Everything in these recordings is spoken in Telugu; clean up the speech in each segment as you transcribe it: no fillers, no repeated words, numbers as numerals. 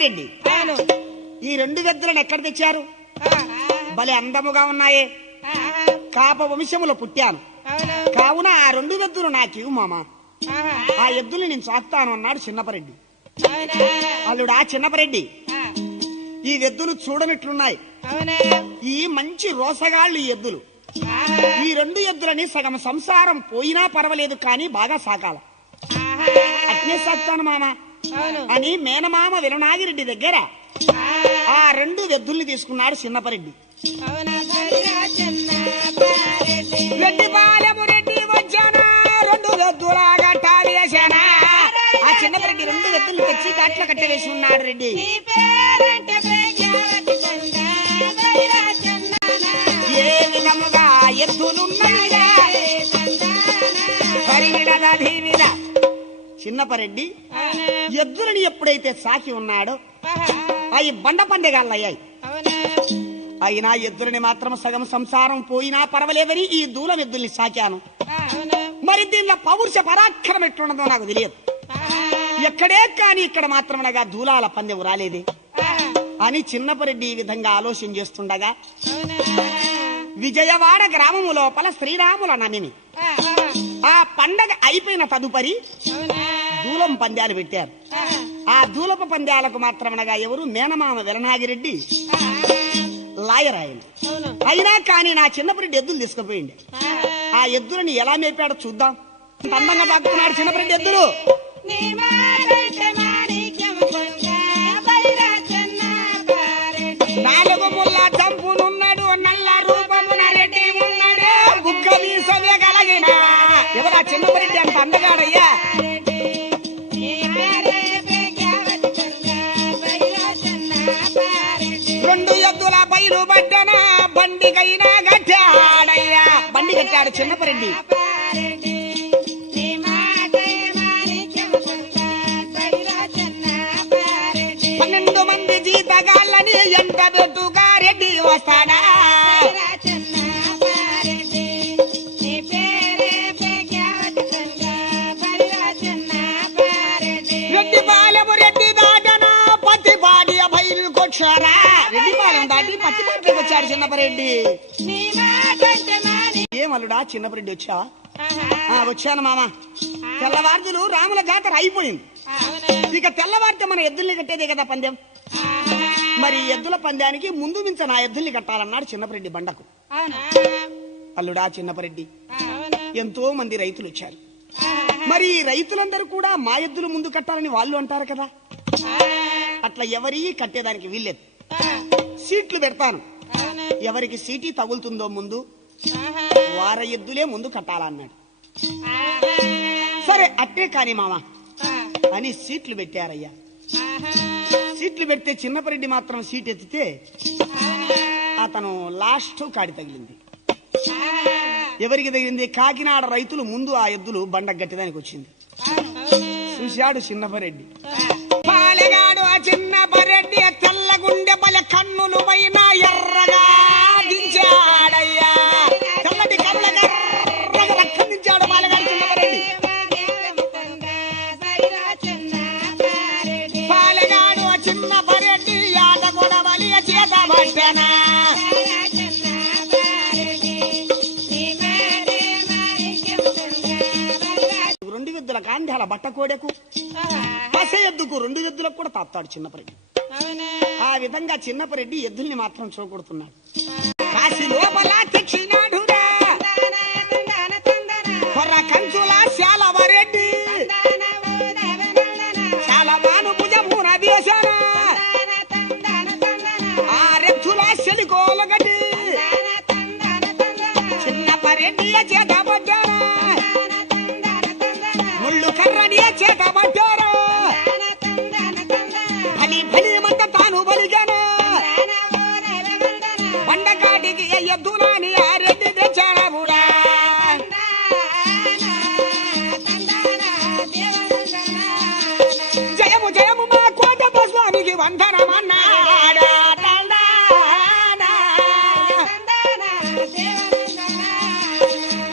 వెలనాగిరెడ్డి ఈ రెండు ఎద్దులను ఎక్కడ తెచ్చారు? భలే అందముగా ఉన్నాయే. కాప వంశములో పుట్టాను కావున ఆ రెండు ఎద్దులు నాకివు మామ. ఆ ఎద్దులు నేను సాకుతాను అన్నాడు చిన్నపరెడ్డి. అల్లుడా చిన్నపరెడ్డి, ఈ ఎద్దులు చూడనిట్లున్నాయి. ఈ మంచి రోసగాళ్ళు ఈ ఎద్దులు. ఈ రెండు ఎద్దులని సగం సంసారం పోయినా పర్వాలేదు కానీ బాగా సాకాల. అట్నే సాకుతాను మామ అని మేనమామ వెలనాగిరెడ్డి దగ్గర ఆ రెండు ఎద్దుల్ని తీసుకున్నాడు చిన్నపరెడ్డి. రెడ్డి బాలము రెడ్డి వచ్చానా, రెండు ఎద్దులా గట్టాలు వేసానా. ఆ చిన్నపరెడ్డి రెండు ఎద్దులు తెచ్చి గట్ల కట్టవేసి ఉన్నాడు రెడ్డి. ఏ విధముగా ఎద్దులున్నాయిరా చిన్నపరెడ్డి ఎద్దులని ఎప్పుడైతే సాకి ఉన్నాడో అవి బండ పండేగాళ్ళయ్యాయి. అయినా ఎద్దులని మాత్రం సగం సంసారం పోయినా పర్వాలేదని ఈ దూలం ఎద్దుల్ని సాకాను. మరి దీనిలో పౌరుష పరాక్రమం ఎట్లున్నదో నాకు తెలియదు. ఎక్కడే కాని ఇక్కడ మాత్రం అనగా దూలాల పందెం రాలేదే అని చిన్నపరెడ్డి ఈ విధంగా ఆలోచన చేస్తుండగా విజయవాడ గ్రామము లోపల శ్రీరాముల నన్నిని ఆ పండగ అయిపోయిన తదుపరి దూలం పందాలు పెట్టారు. ఆ దూలపు పందాలకు మాత్రమనగా ఎవరు మేనమామ వెలనాగిరెడ్డి లాయర్ ఆయన. అయినా కానీ నా చిన్నపరెడ్డి ఎద్దులు తీసుకుపోయింది. ఆ ఎద్దులని ఎలా మేపాడో చూద్దాం. అందంగా తాకుతున్నాడు చిన్నపరెడ్డి ఎద్దులు. నాలుగు ముళ్ళ చంపునున్నాడు, నల్ల రూపమున రెడ్డి ఉన్నాడు, బుగ్గ వీసవే కలిగిన ఎవరా చిన్నపరెడ్డి అంత అందగాడయ్యా. రెండు ఎద్దుల పైరు పడ్డన బండికైనా కట్టాడయ్యా. బండి కట్టాడు చిన్నపరెడ్డి. 12 మంది జీతగాళ్ళని ఎంత దొడ్డుగా రెడ్డి వస్తాడా. రెడ్డి పాలెము రెడ్డి దాటన పత్తిపాడి బయలుకొచ్చారా. రెడ్డి పాలెం దాటి పత్తిపాటికి వచ్చాడు చిన్నపరెడ్డి. ఏమల్లుడా చిన్నపరెడ్డి వచ్చావా? వచ్చాను మామ. తెల్లవారులు రాముల జాతర అయిపోయింది. ఇక తెల్లవారితే మన ఎద్దుల్ని కట్టేదే కదా పందెం. మరి ఎద్దుల పందానికి ముందు మించ నా ఎద్దుల్ని కట్టాలన్నాడు చిన్నపరెడ్డి బండకు. అల్లుడా చిన్నపరెడ్డి, ఎంతో మంది రైతులు వచ్చారు. మరి రైతులందరూ కూడా మా ఎద్దులు ముందు కట్టాలని వాళ్ళు అంటారు కదా. అట్లా ఎవరి కట్టేదానికి వీల్లేదు. సీట్లు పెడతాను, ఎవరికి సీటీ తగులుతుందో ముందు వార ఎద్దులే ముందు కట్టాలన్నాడు. సరే అట్టే కాని మామ అని సీట్లు పెట్టారయ్యా. సీట్లు పెడితే చిన్నపరెడ్డి మాత్రం సీట్ ఎత్తితే అతను లాస్ట్ కాడి తగిలింది. ఎవరికి తగిలింది? కాకినాడ రైతులు ముందు ఆ ఎద్దులు బండ గట్టిదానికి వచ్చింది. చూశాడు చిన్నపరెడ్డి. పాలెగాడు ఆ చిన్నపరెడ్డి తెల్లగుండె బల కన్నులు పైన ఎర్రగా దించాడయ్యా. తెల్లటి కళ్ళగా రక్కం దించాడు పాలెగాడు చిన్నపరెడ్డి. పాలెగాడు ఆ చిన్నపరెడ్డి ఆట కొడవలి చేత పట్టనా. రెండు ఎద్దుల కాంధ్యాల బట్ట కోడెకు పస ఎద్దుకు రెండు ఎద్దులకు కూడా తాపుతాడు చిన్నపరెడ్డి. ఆ విధంగా చిన్నపరెడ్డి ఎద్దుల్ని మాత్రం చూకొడుతున్నాడు. కాశీ లోపల తెచ్చినాడురా కొర్ర కంచుల శాలవరెడ్డి. శాలవాను భుజమున వేశానా ఆ రెచ్చుల శలికోలగడ్డి. చిన్నపరెడ్డి చేత పడ్డారా ముళ్ళు కర్రని చేత పడ్డారా. బలి బలి మంట తాను బలిగాను. బండకాటికి ఎద్దులని ఆ రెడ్డి తెచ్చాడా కూడా. జయము జయము మా కోటప్ప స్వామికి వందనమన్నాడా.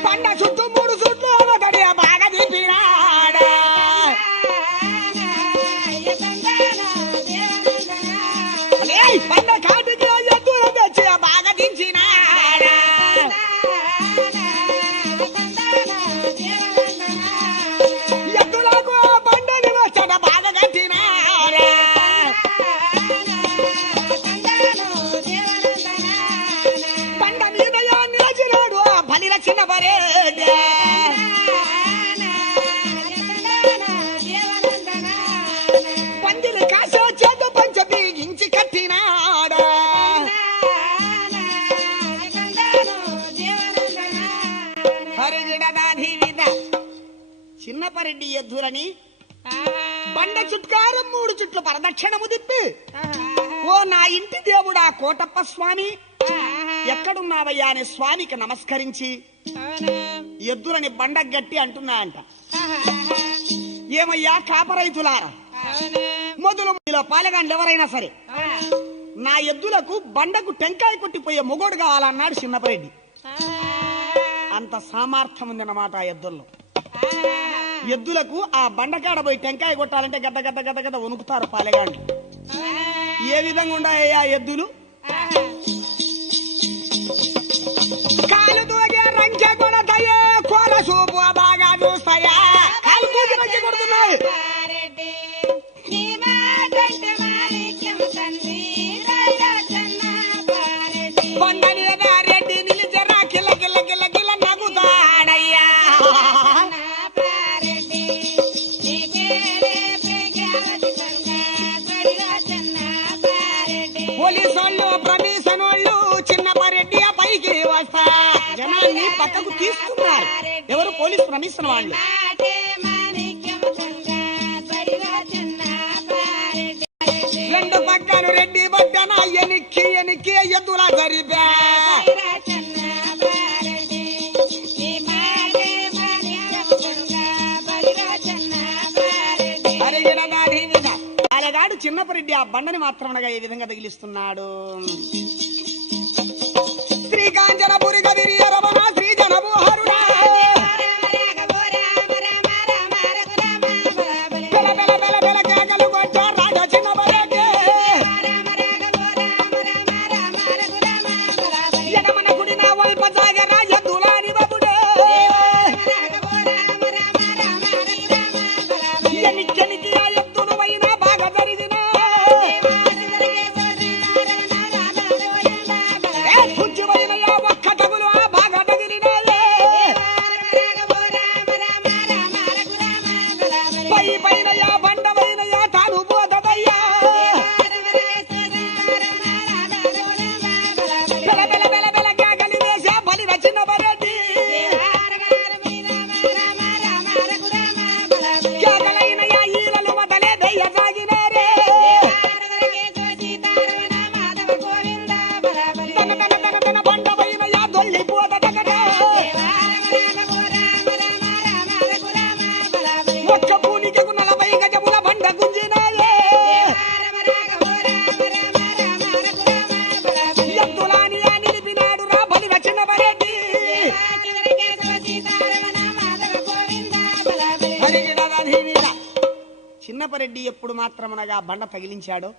బండ చుట్టూ 3 సుట్లు గడియ బాగా దిపినాడా. చిన్నపరెడ్డి పందిలు కాసో చేతు పంచ బీగించి కట్టినాడా చిన్నపరెడ్డి ఎద్దులని బండ చుట్కారం 3 చుట్లు ప్రదక్షిణము తిప్పి ఓ నా ఇంటి దేవుడా కోటప్ప స్వామి ఎక్కడున్నావయ్యా అని స్వామికి నమస్కరించి ఎద్దులని బండ గట్టి అంటున్నా అంట. ఏమయ్యా కాపరైతులారా మొదలు పాలెగాండ్లు ఎవరైనా సరే నా ఎద్దులకు బండకు టెంకాయ కొట్టిపోయే మొగోడు కావాలన్నాడు చిన్నపరెడ్డి. అంత సామర్థ్యం ఉందన్నమాట ఆ ఎద్దుల్లో. ఎద్దులకు ఆ బండకాడ పోయి టెంకాయ కొట్టాలంటే గద్ద గద్ద గద్ద గద్ద వణుకుతారు పాలెగాండ్లు. ఏ విధంగా ఉన్నాయా ఎద్దులు? కాలు దూగే రంకె కొడతాయే కోర చూపు బాగా చూస్తాయా కాలు దూగి రంకె కొడుతున్నాయి. బండ మీద రెడ్డి నిలిచరా కిల్ల కిల్ల కిల్ల కిల్ల నగుతాడయ్యా. పోలీసోళ్ళు ప్రమీసనోళ్ళు చిన్నపరెడ్డి పైకి వస్తా జనాన్ని పక్కకు తీస్తున్నారు. ఎవరు? పోలీసు ప్రమీసన వాళ్ళు. రెండు పక్కలు రెడ్డి బట్టన ఎనిక్కి ఎనిక్కి ఎద్దుల జరిపా. అలాగాడు చిన్నపరెడ్డి ఆ బండని మాత్రమనగా ఏ విధంగా తగిలిస్తున్నాడు. శ్రీకాంచనపురి గదిరి రమణ శ్రీ జనభూహరుడా చిన్నపరెడ్డి ఎప్పుడు మాత్రమనగా బండ తగిలించాడో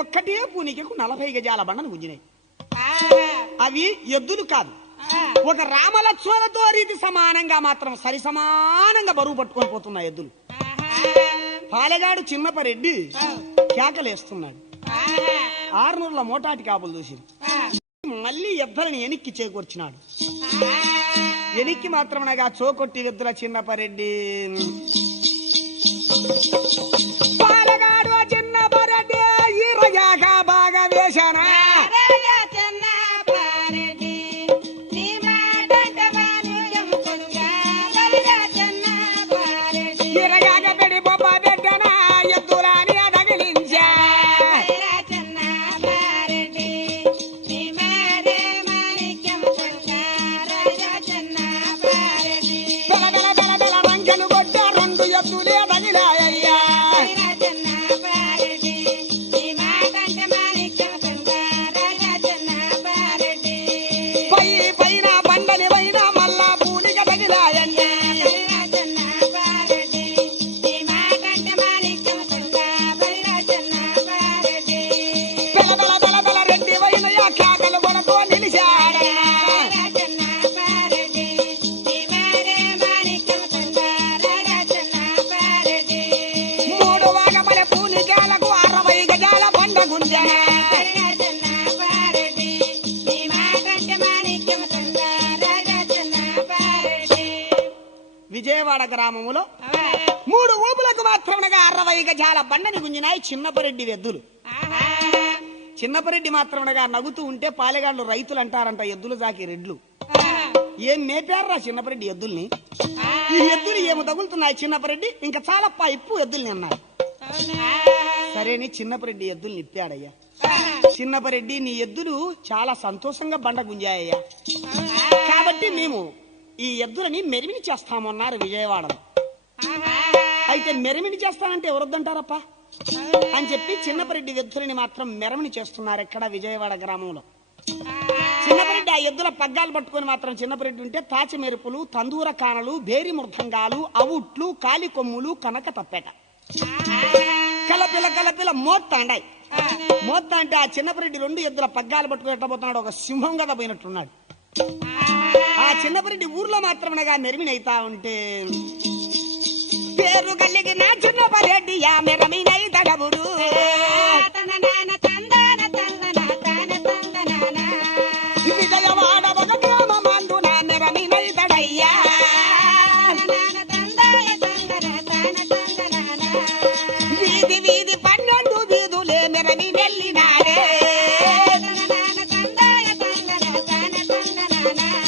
ఒక్కటే పూనికకు 40 గజాల బండను గుంజినాయి. అవి ఎద్దులు కాదు, ఒక రామలక్ష్మణతో రీతి సమానంగా మాత్రం సరి సమానంగా బరువు పట్టుకొని పోతున్న ఎద్దులు. పాలెగాడు చిన్నపరెడ్డి కేకలేస్తున్నాడు. 600 మోటాటి కాపులు చూసి మళ్ళీ ఎద్దలని ఎనిక్కి చేకూర్చినాడు. ఎనిక్కి మాత్రమనగా చోకొట్టి ఎద్దుల చిన్నపరెడ్డి. పాలగాడు చిన్నపరెడ్డి ఈరగాక బాగా వేశానా ఈరగాక పెడి బొబ్బ పెట్టనా ఎద్దురాని అదగిలించా. బెల బెల బెల బెల రంకెలు కొట్ట 2 ఎద్దులే తగిలాయ్యా. విజయవాడ గ్రామములో 3 ఊపులకు మాత్రమనగా 60 గజాల బండని గుంజినాయి చిన్నపరెడ్డి ఎద్దులు. చిన్నపరెడ్డి మాత్రమనగా నవ్వుతూ ఉంటే పాలెగాళ్ళు రైతులు అంటారంట ఎద్దులు జాకి రెడ్లు. ఏం మేపారా చిన్నపరెడ్డి ఎద్దుల్ని, ఈ ఎద్దులు ఏమో తగులుతున్నాయి చిన్నపరెడ్డి, ఇంకా చాలప్ప ఇప్పు ఎద్దుల్ని అన్నారు. సరేని చిన్నపరెడ్డి ఎద్దుల్ని ఇప్పాడయ్యా. చిన్నపరెడ్డి నీ ఎద్దులు చాలా సంతోషంగా బండ గుంజాయ్యా, కాబట్టి మేము ఈ ఎద్దులని మెరిమిని చేస్తామన్నారు విజయవాడలో. అయితే మెరమిని చేస్తానంటే ఎవరొద్దంటారప్ప అని చెప్పి చిన్నపరెడ్డి ఎద్దులని మాత్రం మెరమిని చేస్తున్నారు ఎక్కడ విజయవాడ గ్రామంలో. చిన్నపరెడ్డి ఆ ఎద్దుల పగ్గాలు పట్టుకొని మాత్రం చిన్నపరెడ్డి ఉంటే తాచి మెరుపులు, తందూర కానలు, బేరి మృదంగాలు, అవుట్లు, కాలి కొమ్ములు, కనక తప్పెట కలపిల కలపిల మోత్తాండాయి. మోత్త అంటే ఆ చిన్నపరెడ్డి 2 ఎద్దుల పగ్గాలు పట్టుకుని ఎట్టబోతున్నాడు, ఒక సింహం కదా పోయినట్టున్నాడు. ఆ చిన్నపరెడ్డి ఊర్లో మాత్రమనగా మెరమినైతా ఉంటే పేరు కలిగిన చిన్నపరెడ్డి మెరమినై తడవుడు